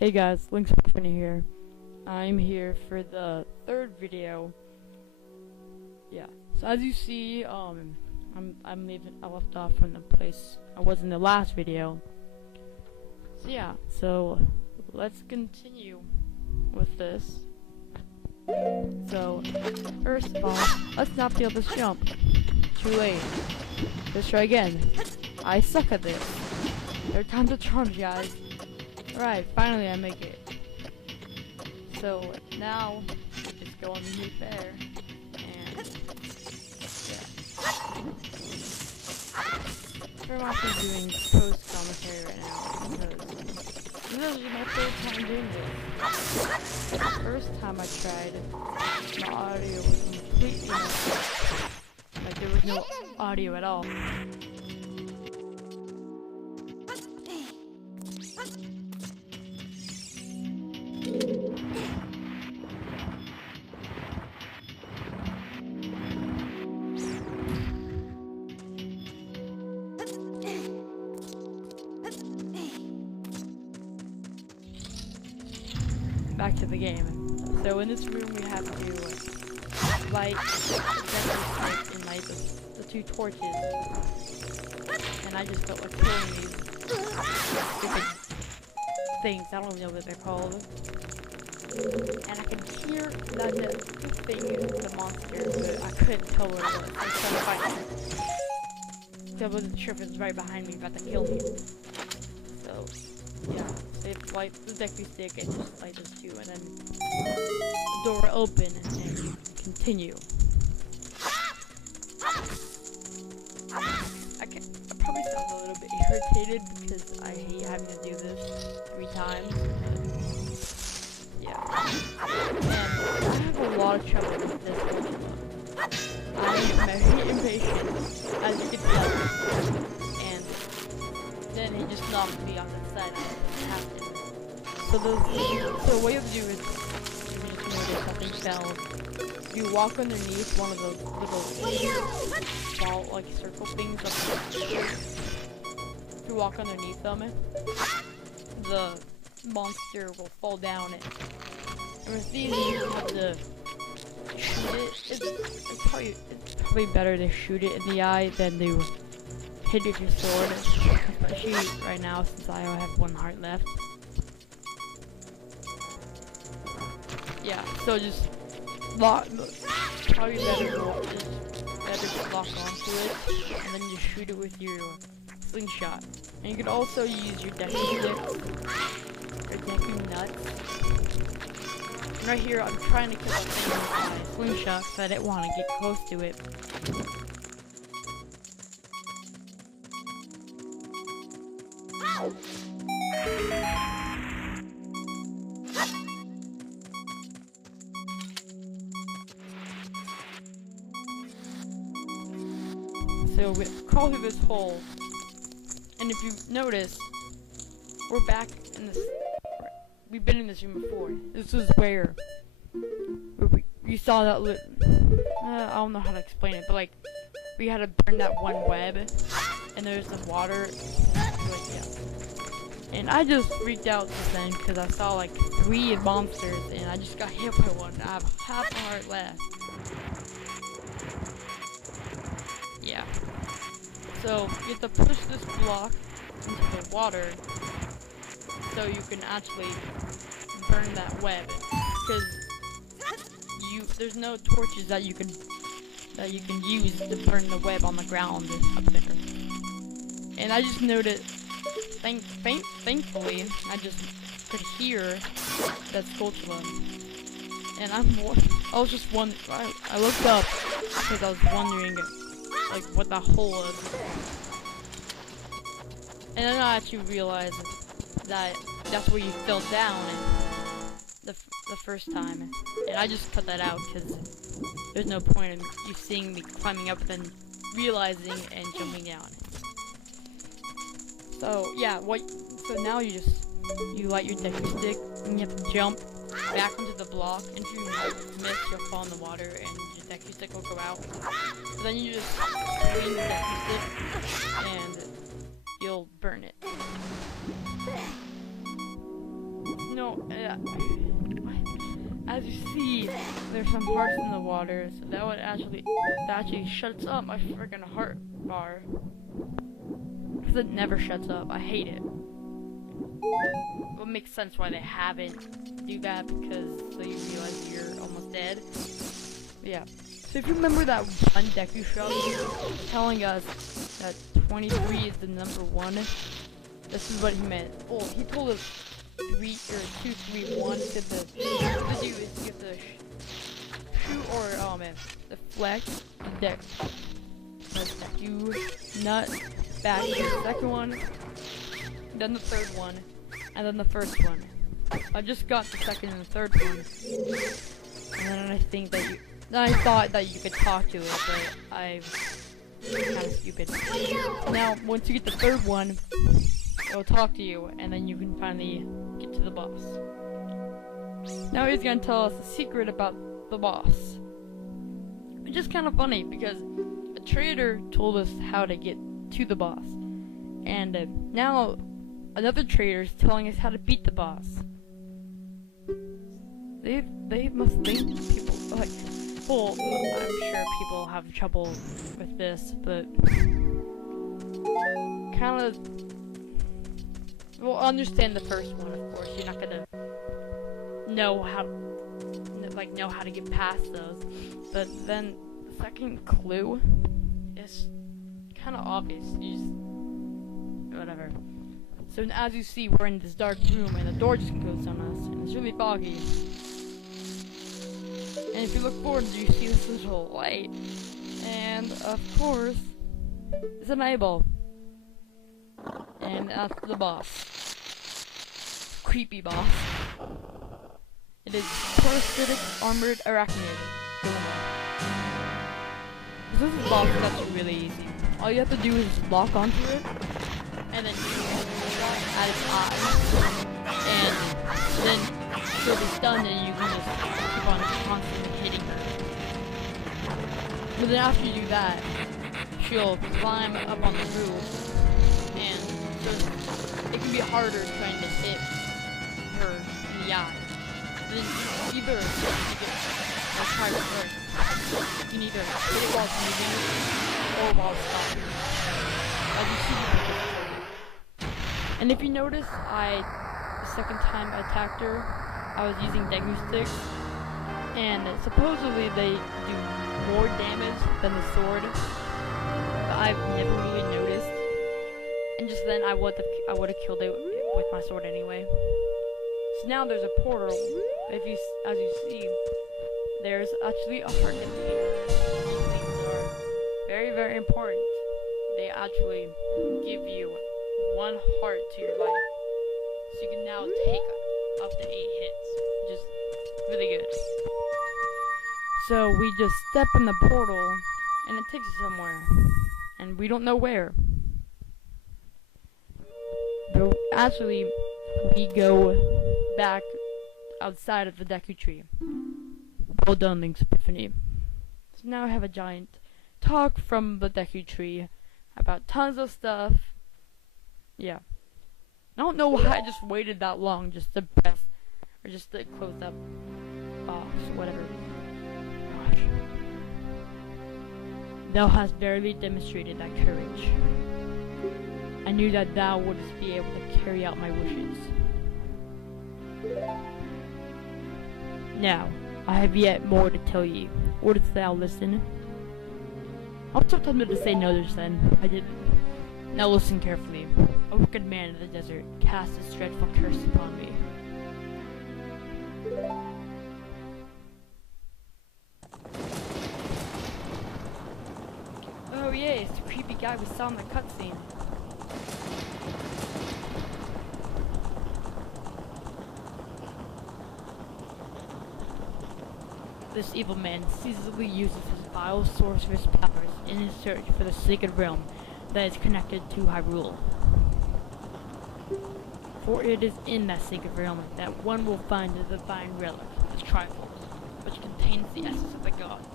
Hey guys, Link's here. I'm here for the third video. Yeah. So as you see, I left off from the place I was in the last video. So yeah, so let's continue with this. So first of all, let's not steal this jump. Too late. Let's try again. I suck at this. Third time's a charm, guys. Alright, finally I make it. So now just go underneath there and yeah. I'm actually doing post commentary right now because this is my third time doing this. The first time I tried, my audio was completely messed up. Like there was no audio at all. Back to the game. So in this room we have to light and light the two torches. And I just felt like killing these stupid things. I don't know what they're called. And I could hear that the thing is the monster, but I couldn't tell what it was. I was trying to find it. I wasn't sure if it was right behind me, about to kill me. So yeah. If light the Deku stick and just light this too, and then the door open and you continue. I probably sound a little bit irritated because I hate having to do this 3 times. Yeah. And I have a lot of trouble with this one. I am very impatient, as you can tell. And then he just knocked me on the side. So what you have to do is, you just notice something fell. You walk underneath one of those little ball, like circle things up there. If you walk underneath them, the monster will fall down. And with these, you have to shoot it. It's probably better to shoot it in the eye than to hit it with your sword. Especially right now, since I only have 1 heart left. Yeah, so just probably better to lock onto it, and then you shoot it with your slingshot. And you can also use your Deku stick, or Deku nuts. And right here, I'm trying to kill that thing with my slingshot, because I didn't want to get close to it. So we crawl through this hole, and if you notice, we're back in this. We've been in this room before. This is where we saw that. I don't know how to explain it, but like we had to burn that one web, and there's some water. Like, yeah. And I just freaked out just then because I saw like 3 monsters, and I just got hit by one. I have half a heart left. Yeah. So you have to push this block into the water so you can actually burn that web, because there's no torches that you can use to burn the web on the ground up there. And I just noticed, thankfully, I just could hear that Sculptula. And I was just wondering. I looked up because I was wondering like what the hole was, and then I actually realized that that's where you fell down the first time, and I just cut that out because there's no point in you seeing me climbing up and then realizing and jumping down. So yeah, so now you light your Deku stick and you have to jump back onto the block, and if you miss, you'll fall in the water and your Deku stick will go out. So then you just clean the Deku stick and you'll burn it. No, as you see, there's some hearts in the water, so that actually shuts up my freaking heart bar. Because it never shuts up. I hate it. Well, it makes sense why they haven't do that, because so you realize you're almost dead. But yeah. So if you remember that one Deku shop telling us that 23 is the number 1, this is what he meant. Oh, he told us 3 or 2, 3, 1. Said the do is you have to shoot or deflect the deck. You nut back to the second one, then the third one, and then the first one. I just got the second and the third one, and then I think that I thought that you could talk to it, but I'm kind of stupid. Now, once you get the third one, it'll talk to you, and then you can finally get to the boss. Now he's gonna tell us a secret about the boss. Which is kind of funny, because a trader told us how to get to the boss. And now, another trader is telling us how to beat the boss. They must think people, like, well, I'm sure people have trouble with this, but kind of, well, understand the first one, of course. You're not gonna know how to get past those. But then the second clue is kind of obvious. You just, whatever. So as you see, we're in this dark room, and the door just goes on us, and it's really foggy. And if you look forward, you see this little light, and of course, it's an eyeball. And that's the boss. Creepy boss. It is parasitic armored arachnid. This is boss is actually really easy. All you have to do is lock onto it, and then at its eyes, and then she'll be stunned, and you can just keep on constantly hitting her. But then after you do that, she'll climb up on the roof, and so it can be harder trying to hit her in the eye. Then either try to hurt. You can either hit it while it's moving or while it's stopping. As you see. And if you notice, the second time I attacked her, I was using Deku sticks, and supposedly they do more damage than the sword, but I've never really noticed. And just then I would have killed it with my sword anyway. So now there's a portal. As you see, there's actually a heart in here. These things are very, very important. They actually give you 1 heart to your life. So you can now take up to 8 hits, which is really good. So we just step in the portal, and it takes us somewhere. And we don't know where. But actually, we go back outside of the Deku Tree. Well done, Link's Epiphany. So now I have a giant talk from the Deku Tree about tons of stuff. Yeah. I don't know why I just waited that long just to press, or just to close that box, or whatever. Gosh. Thou hast barely demonstrated thy courage. I knew that thou wouldst be able to carry out my wishes. Now, I have yet more to tell ye. Wouldst thou listen? I was so tempted to say no just then. I didn't. Now listen carefully. A wicked man in the desert cast this dreadful curse upon me. Oh yay, it's the creepy guy we saw in the cutscene. This evil man ceaselessly uses his vile sorcerer's powers in his search for the sacred realm that is connected to Hyrule. For it is in that sacred realm that one will find the divine relic, the Triforce, which contains the essence of the gods.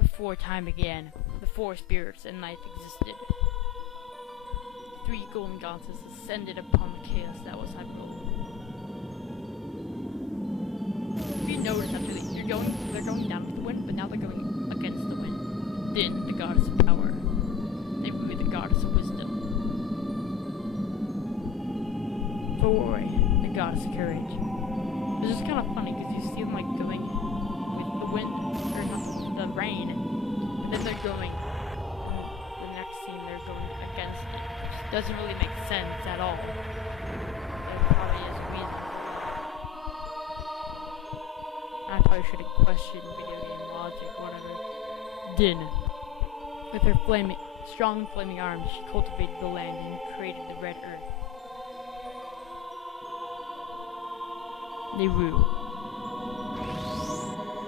Before time began, the four spirits and life existed. three golden goddesses ascended upon the chaos that was Hyrule. If you notice, actually, they're going down with the wind, but now they're going against the wind. Din, the goddess of power. They were the goddess of wisdom. Thori, the goddess of courage. It's just kind of funny because you see them like going with the wind, or not the rain, and then they're going. The next scene, they're going against it, which doesn't really make sense at all. There probably is a reason. I probably should have questioned video game logic, whatever. Din, with her strong flaming arms, she cultivated the land and created the red earth. Thru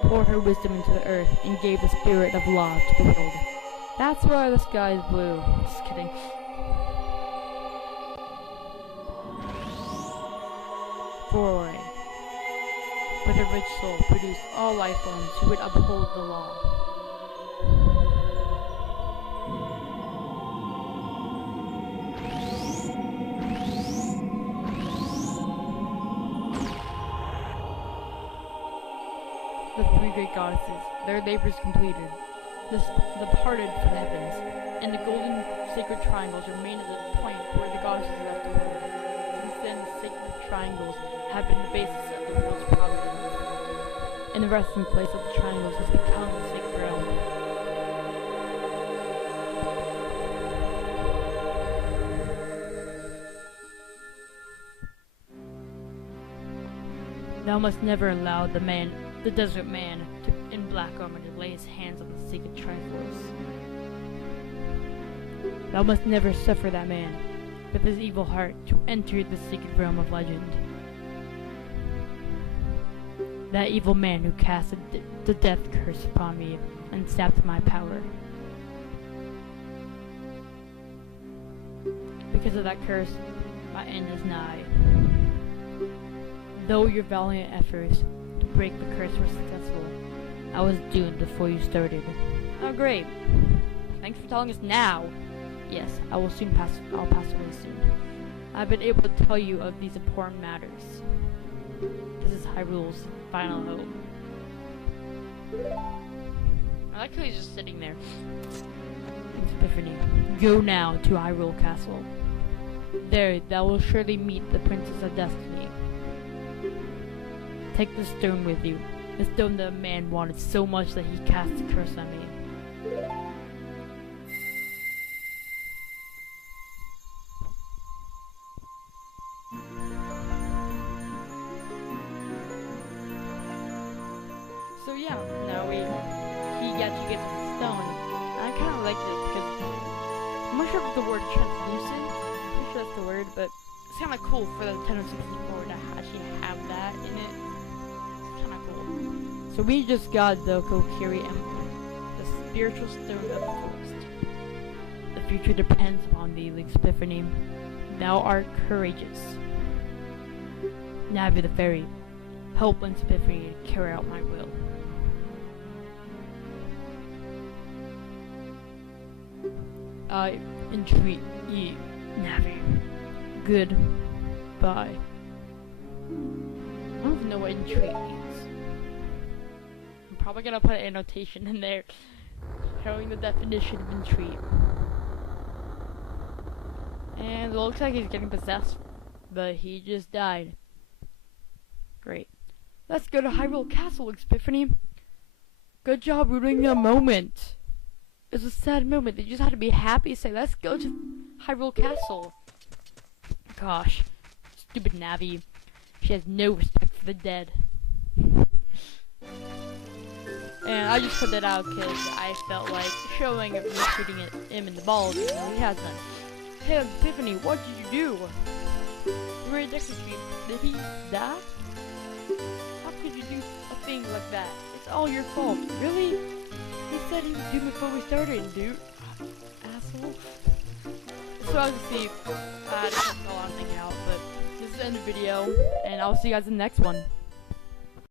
poured her wisdom into the earth and gave the spirit of law to the world. That's why the sky is blue. Just kidding. Thori, with her rich soul, produced all life forms who would uphold the law. The three great goddesses, their labors completed, departed from the heavens, and the golden sacred triangles remain at the point where the goddesses left the world. Since then, the sacred triangles have been the basis of the world's providence, and the resting place of the triangles has become the sacred realm. Thou must never allow the desert man in black armor to lay his hands on the sacred triforce. Thou must never suffer that man, with his evil heart, to enter the sacred realm of legend. That evil man who cast the death curse upon me and sapped my power. Because of that curse, my end is nigh. Though your valiant efforts to break the curse were successful, I was doomed before you started. Oh great. Thanks for telling us now. Yes, I'll pass away soon. I've been able to tell you of these important matters. This is Hyrule's final hope. I like how he's just sitting there. Epiphany. Go now to Hyrule Castle. There thou will surely meet the Princess of Destiny. Take the stone with you. The stone that a man wanted so much that he cast a curse on me. So yeah, now he actually gets a stone. And I kind of like this because I'm not sure if the word translucent. I'm pretty sure that's the word, but it's kind of cool for the Nintendo 64 to actually have that in it. It's kind of cool. So we just got the Kokiri Emblem, the spiritual stone of the forest. The future depends upon thee, Link's Epiphany. Thou art courageous. Navi the fairy, help Link's Epiphany to carry out my will. I entreat ye, Navi. Goodbye. I don't even know what entreat means. I'm probably gonna put an annotation in there showing the definition of entreat. And it looks like he's getting possessed, but he just died. Great. Let's go to Hyrule Castle, Epiphany. Good job ruining the moment. It was a sad moment. They just had to be happy and say, let's go to Hyrule Castle. Gosh. Stupid Navi. She has no respect for the dead. And I just put that out because I felt like showing him shooting him in the balls, even though he has none. Hey, Epiphany, what did you do? Great Deku Tree, did he die? How could you do a thing like that? It's all your fault. Really? He said he would do before we started, dude. Asshole. So obviously, I had to cut a lot of things out, but this is the end of the video, and I'll see you guys in the next one.